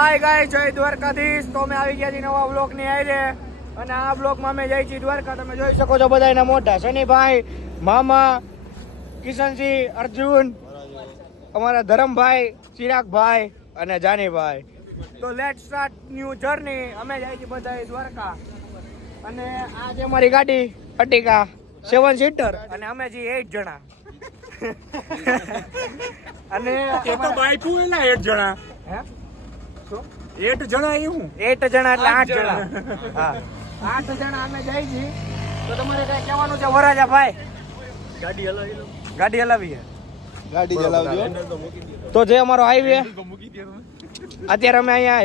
હાય ગાય જય દ્વારકાધીશ. તો અમે આવી ગયા છીએ નવા બ્લોગ ની આઈ અને આ બ્લોગમાં અમે જઈ છીએ દ્વારકા. તમે જોઈ શકો છો બધા એના મોટા શનિભાઈ, મામા, કિશનસિંહ, અર્જુન, અમારા ધરમભાઈ, ચિરાગભાઈ અને જાનીભાઈ. તો લેટ સ્ટાર્ટ ન્યુ જર્ની. અમે જઈ છીએ બધા દ્વારકા અને આ છે અમારી ગાડી અટિકા 7 સીટર અને અમે છીએ 8 જણા. અને એ તો બાઈકું એલા 8 જણા. હે 8 જણા એવું 8 જણા એટલે 8 જણા. હા 8 જણા અમે જઈ છીએ. તો તમારે કઈ કહેવાનું છે વરાજા ભાઈ? ગાડી હલાવી ગાડી ચલાવજો. તો જે અમારો હાઈવે અત્યારે અમે અહીંયા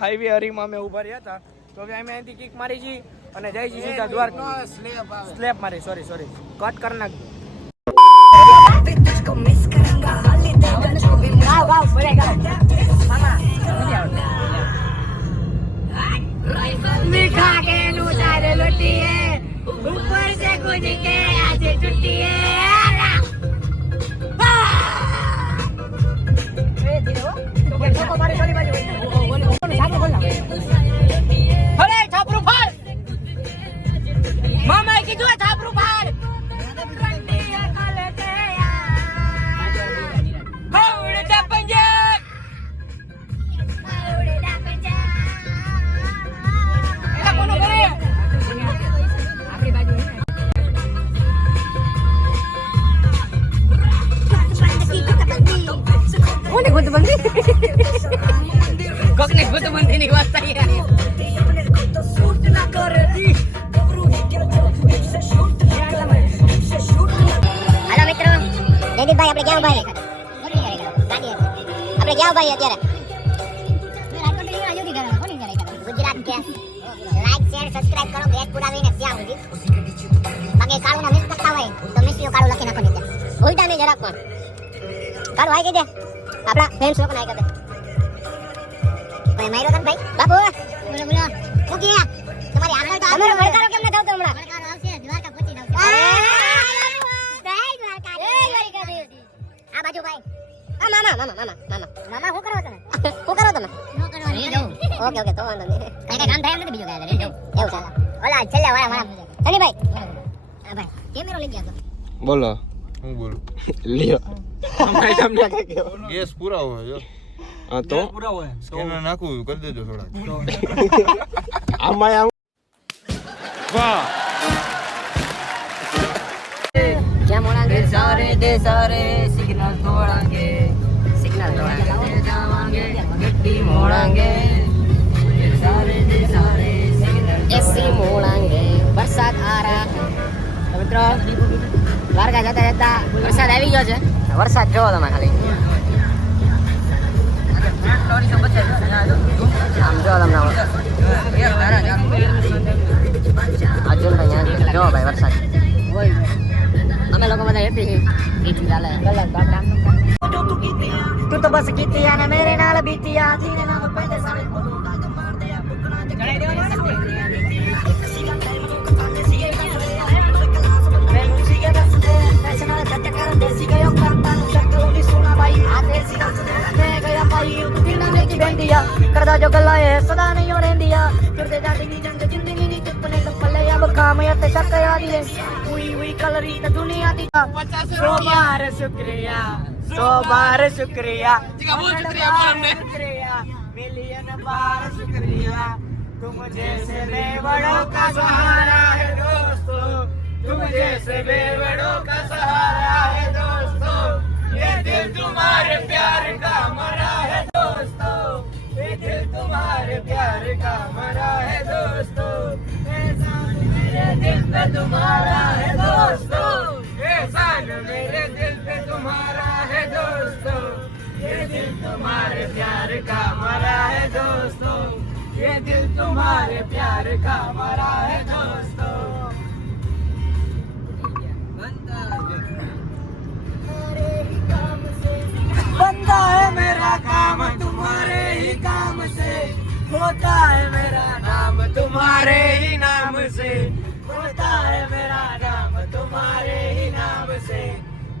હાઈવે હરીમાં અમે ઉભા રહ્યા હતા. તો હવે અમે અહીંથી કિક મારી છીએ અને જઈ છીએ સીધા દ્વારકા. સ્લેપ મારી સોરી કટ કરી નાખજો. मीठा के लूटारे लुटी है ऊपर से कुछ के आज छुट्टी है अरे छापरू फाड़ मामा की जो छापरू फाड़ ની વાત થઈ હેલો મિત્રો જયદીપભાઈ આપણે ક્યાં ભાઈ અત્યારે Gujarat gas like share subscribe કરો ગેસ પુરાવીને ત્યાં સુધી બાકી કાળું ના મિસ કરતા હોય તો મિસ્યો કાળું લખી નાખો નીચે ભૂલતા નહીં જરાક પણ કાળું આઈ દે આપણા ફેન્સ લોકો આઈ દે ભાઈ માર્યો તન ભાઈ બાપુ બોલો મૂકી તમારી આગળ તો અમારો વળકારો કેમ ન થાવતો હમણાં વળકારો આવશે દ્વારકા પહોંચી આવશે જય દ્વારકા જય દ્વારકાધીશ આ બાજુ ભાઈ આ મામા શું કરો તમે નો કરો રે જાવ ઓકે તો વાંધો નહીં કઈ કામ થાય એમ નથી બીજું કાઈ રે જાવ એવું ચાલે ઓલા છેલ્લે વાળા ચલી ભાઈ આ ભાઈ કેમેરો લઈ ગયા તો બોલો હું બોલું લ્યો અમારે તમને કઈ કેવો ગેસ પૂરા હોય જો હા તો પૂરા હોય સ્કેનર નાખું કરી દેજો થોડા આમાં આમ વાહ क्या मोड़ांगे दे सारे सिग्नल तोड़ांगे जावांगे गड्डी मोड़ांगे दे सारे सिग्नल ऐसी मोड़ांगे वरसाद आ रहा तो મિત્રો દ્વારકા જતા વરસાદ આવી ગયો છે. વરસાદ જોવો તમે ખાલી આમ જો તમને અર્જુનભાઈ જો ભાઈ વરસાદ અમે લોકો બધા હેપી ગીત ચાલે તું તો બસ ગીતિયા ને મેરે નાલ બીતિયા ધીરે નાલ પહેલે સારે करदा जो गल्ला है सदा नहीं हो रेंदिया फिरदे जांदी जंग जिंदगी नी चुपने लपले अब काम या ते शक याद है हुई कलरी त दुनिया दी 100 बार शुक्रिया मिलियन बार शुक्रिया तुम जैसे बेवड़ों का सहारा है दोस्तों तुम जैसे बेवड़ों का सहारा है दोस्तों ये दिल तुम्हारे प्यार का मरा है दोस्तों ये दिल तुम्हारे प्यार का मरा है दोस्तों एहसान मेरे दिल पे तुम्हारा है दोस्तों एहसान मेरे दिल पे तुम्हारा है दोस्तों ये दिल तुम्हारे प्यार का मरा है दोस्तों ये दिल तुम्हारे प्यार का मरा है दोस्तों बनता है मेरा काम तुम्हारे ही काम से होता है मेरा नाम तुम्हारे ही नाम से होता है मेरा नाम तुम्हारे ही नाम से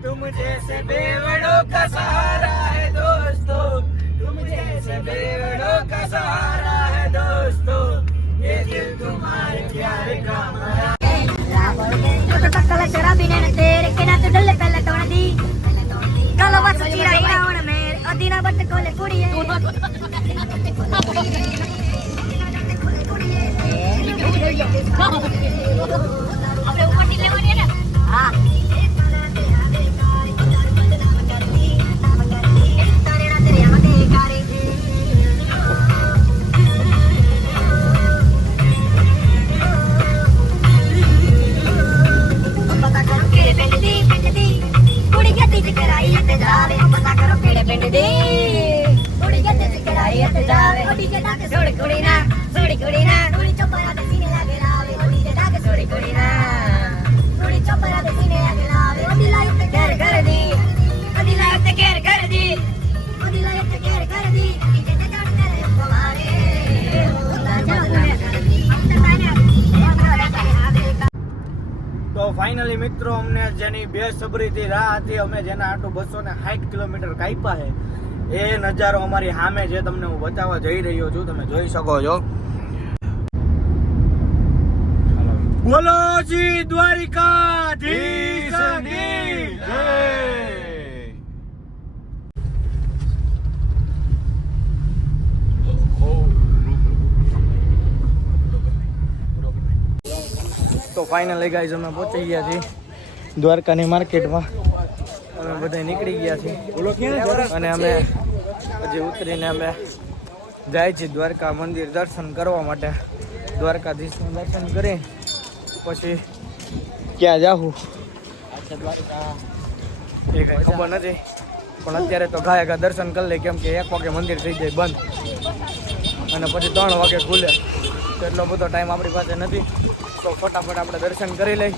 तुम जैसे बेवड़ों का सहारा है दोस्तों, तुम जैसे बेवड़ों का सहारा है दोस्तों, ये दिल तुम्हारे प्यार का मरा। Aku tak kalah cerabin na tere kena tu dalle pelle tonadi kalau vas chira ira ona mere adina batte kole kudiye apne upar dile mane na ha તો ફાઇનલી મિત્રો અમને જેની બેસબરીથી રાહ હતી, અમે જેના આટલું 260 કિલોમીટર કાપ્યા છે એ નજારો અમારી સામે જે તમને હું બતાવવા જઈ રહ્યો છું, તમે જોઈ શકો છો. બોલો જી દ્વારિકાધીશની જય. તો ફાઇનલી ગાઈઝ અમે પહોંચી ગયા છીએ દ્વારકાની માર્કેટમાં. અમે બધા નીકળી ગયા છીએ અને અમે હજી ઉતરીને અમે જાય છીએ દ્વારકા મંદિર દર્શન કરવા માટે. દ્વારકાધીશનું દર્શન કરી પછી ક્યાં જાવું એ કાંઈ ખબર નથી, પણ અત્યારે તો ઘાયે ઘા દર્શન કરી લે, કેમ કે 1 વાગે મંદિર થઈ જાય બંધ અને પછી 3 વાગે ખુલે, તો એટલો બધો ટાઈમ આપણી પાસે નથી. તો ફટાફટ આપણે દર્શન કરી લઈ.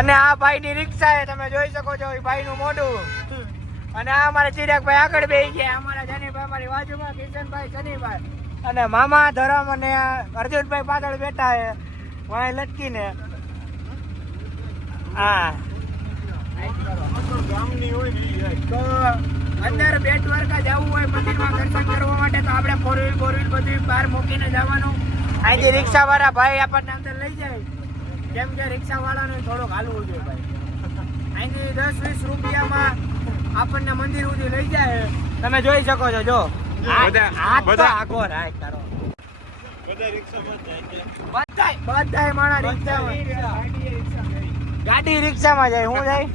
અને આ ભાઈ ની રિક્ષા છે, તમે જોઈ શકો છો ભાઈ નું મોઢું. અને આ અમારા ચિરાગભાઈ આગળ બેસી ગયા, અમારા જનીભાઈ અમારી બાજુમાં, કિશનભાઈ શનિભાઈ અને મામા ધરમ અને અર્જુનભાઈ પાછળ બેઠા છે વાય લટકીને. હા તો અંદર બેટ દ્વારકા જવું હોય મંદિરમાં દર્શન કરવા માટે તો આપણે 4 વ્હીલ બધું બહાર મૂકીને જવાનું. અહીંથી રિક્ષા વાળા ભાઈ આપણને અંદર લઈ જાય, કેમ કે રિક્ષા વાળાને થોડોક હાલવું જોઈએ ભાઈ. અહીંથી 10-20 રૂપિયામાં આપણને મંદિર સુધી લઈ જાય, તમે જોઈ શકો છો. જો બધા માણસ રિક્ષામાં, ગાડી રિક્ષામાં જાય. હું જાય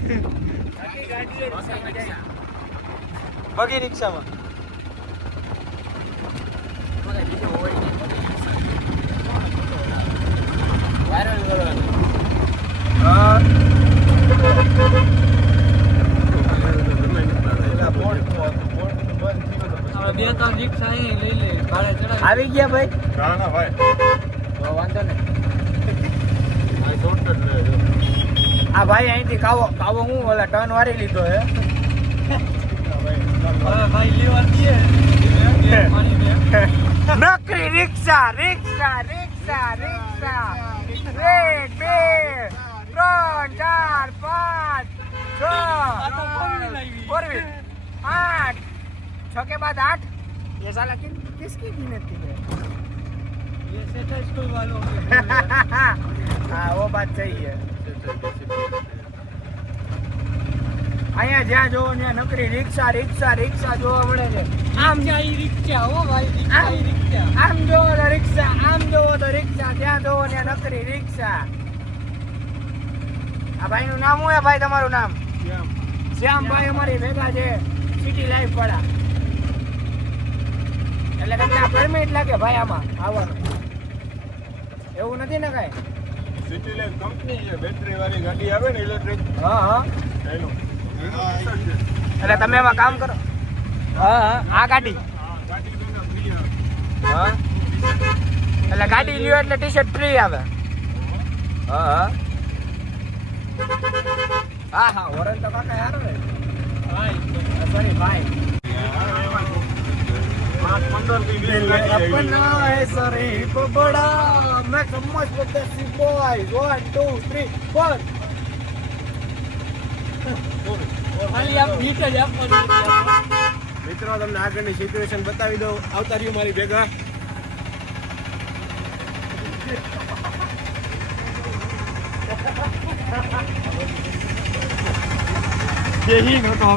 બગી રિક્ષામાં. આવી ગયા ભાઈ. વાંધો નહીં. આ ભાઈ અહીંથી કાવો કાવો હું ઓલા ટર્ન વારી લીધો હે. નકરી રિક્ષા રિક્ષા રિક્ષા રિક્ષા 1 2 3 4 5 6 4 8 6 के बाद 8 ये साला किसकी गिनती है ये सेंटर स्कूल वालों हाँ वो बात सही है અહીંયા જ્યાં જોવો ત્યાં નકરી રિક્ષા રિક્ષા રિક્ષા જોવા મળે છે આમ રિક્ષા હો ભાઈ આમ જોવો તો રિક્ષા આમ જોવો તો રિક્ષા જ્યાં જોવો ત્યાં નકરી રિક્ષા આ ભાઈનું નામ શું છે ભાઈ તમારું નામ શ્યામભાઈ અમારી ભેગા છે સિટી લાઈફ વાળા એટલે તમને આ પરમિટ લાગે ભાઈ આમાં આવવાનું એવું નથી ને કઈ સિટી લાઈફ કંપની છે બેટરી વાળી ગાડી આવે ને ઇલેક્ટ્રિક હા હા એનું એટલે તમે એમાં કામ કરો હા હા આ ગાડી હા એટલે ગાડી લ્યો એટલે ટી શર્ટ ફ્રી આવે હા હા હા હા વરન તો કાકા યાર રે ભાઈ સોરી ભાઈ अपना है शरीफ बड़ा मैं समझ देसी बॉय 1 2 3 4 ખાલી આપ બીટ જ આપો મિત્રો તમને આગળની સિચ્યુએશન બતાવી દઉં આવતા રહ્યું મારી ભેગા यही नતો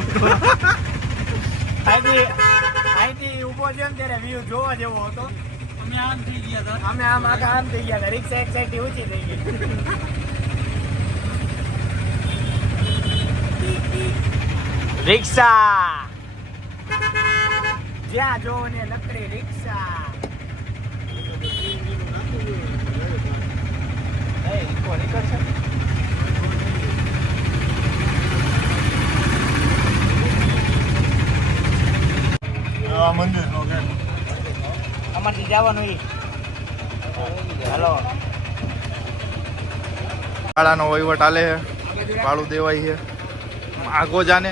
આઈથી ઊભો છે ને ત્યારે વ્યૂ જોવા જેવો હતો અમે આમ થઈ ગયા હતા અમે આમ આગળ આમ થઈ ગયા હતા રિક્ષા એક સાઈડ થી ઊંચી થઈ ગઈ રિક્ષા જ્યાં જોવો ને લકડી રિક્ષા આ મંદિર નો ગેટ અમારથી જવાનું ઈ હાલો ભાડાનો વહીવટ હાલે છે ભાડું દેવાય છે આગો જાને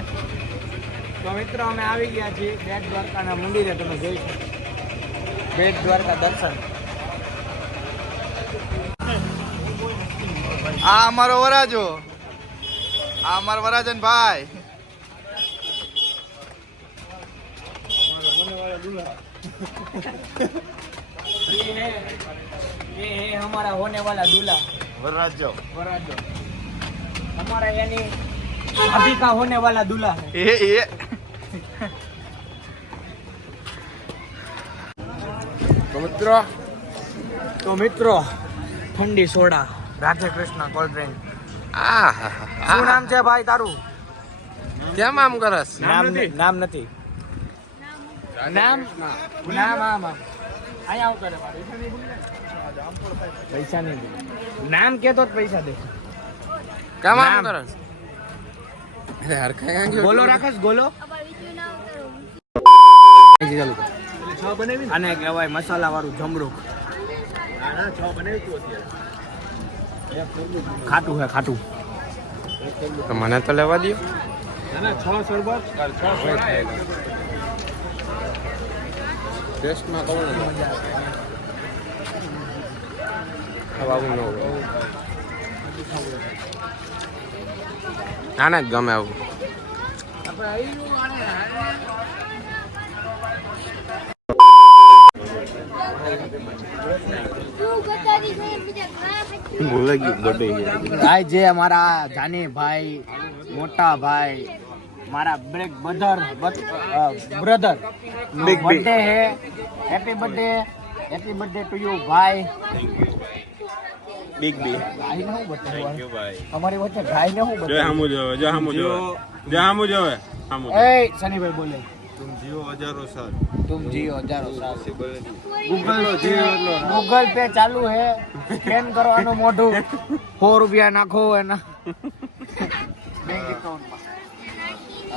તો મિત્રો અમે આવી ગયા છીએ બેટ દ્વારકાના મંદિરે તમે જોઈ શકો બેટ દ્વારકા દર્શન આ અમારો વરાજો આ અમારો વરાજન ભાઈ ये है हमारा होने वाला दूल्हा વરાજો वराजो हमारा यानी अभी का होने वाला दूल्हा है એ तो मित्रों ठंडी soda Radhe Krishna cold drink શું નામ છે ભાઈ તારું કેમ આમ કરસ નામ નથી નામ નામ આમ અહીંયા આવતો રે પૈસા નહીં દે નામ કેતો જ પૈસા દે કેમ આમ નામ. કરસ અરે હરખાઈ ગયો ગોલો રાખસ ગોલો આને કહેવાય મસાલા વાળું જમરૂક ખાટું હે ખાટું તો મને તો લેવા દો ટેસ્ટમાં કહું ને હવે આવું ન હોય આને જ ગમે આવું ભૂલાઈ ગયું બર્થડે ભાઈ જે અમારા જાની ભાઈ મોટા ભાઈ મારા બ્રેક brother Big B. Birthday hey happy birthday to you ભાઈ બિગ બી ભાઈ ને હું બર્થડે અમારી વચ્ચે ભાઈ ને હું જય બર્થડે હામુ જોવે જય હામુ જોવે જય હામુ જોવે હામુ એ સનીભાઈ બોલે તુમ જીઓ હજારો સાલ तुम जियो हजारों साल गूगल पे चालू है स्कैन करवानो मोढू 100 रुपया नाखो एना बैंक अकाउंट में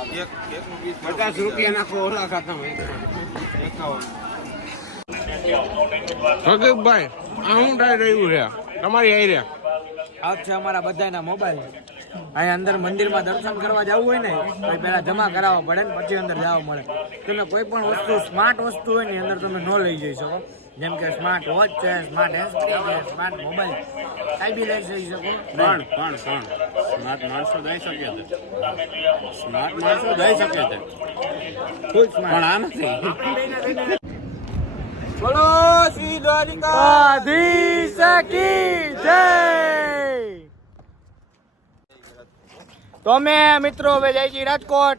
50 રૂપિયા નાખો ઓલા ખાતામાં ભાઈ આ હું ડાય રહ્યું છે તમારી આઈ રહ્યા આ છે અમારા બધાના મોબાઈલ અહીંયા અંદર મંદિરમાં દર્શન કરવા જવું હોય ને તો પહેલા જમા કરાવવા પડે ને પછી અંદર જવા મળે તમે કોઈ પણ વસ્તુ સ્માર્ટ વસ્તુ હોય ને અંદર તમે ન લઈ જઈ શકો જેમ કે સ્માર્ટ વોચ છે, સ્માર્ટ હેન્ડસ્ફ્રી છે, સ્માર્ટ મોબાઈલ કાંઈ બી લઈ જઈ શકો. પણ સ્માર્ટ માણસો દઈ શકે છે, સ્માર્ટ માણસો દઈ શકે છે, ફૂલ સ્માર્ટ. પણ આ નથી. બોલો શ્રી દ્વારિકા આધીશ કી જય. તો અમે મિત્રો હવે જઈએ છીએ રાજકોટ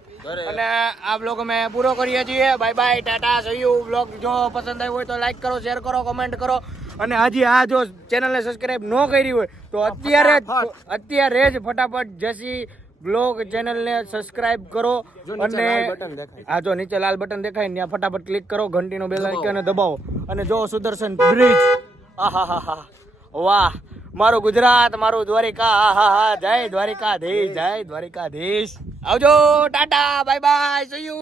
અને આ બ્લોગ અમે પૂરો કરીએ છીએ. Bye bye, Tata, C you. Blog જો પસંદ આવ્યો હોય તો લાઈક કરો, શેર કરો, કમેન્ટ કરો અને હજી આ જો ચેનલને સબસ્ક્રાઇબ ન કરી હોય તો અત્યારે જ ફટાફટ જેસી બ્લોગ ચેનલને સબસ્ક્રાઇબ કરો અને આ જો નીચે લાલ બટન દેખાય ને ત્યાં ફટાફટ ક્લિક કરો, ઘંટીનો બેલ આઇકન દબાવો અને જો સુદર્શન બ્રિજ. આહાહા, વાહ, મારું ગુજરાત, મારું દ્વારિકા, આહાહા, જય દ્વારિકાધીશ, જય દ્વારિકાધીશ. આવજો, Tata, bye bye, C you.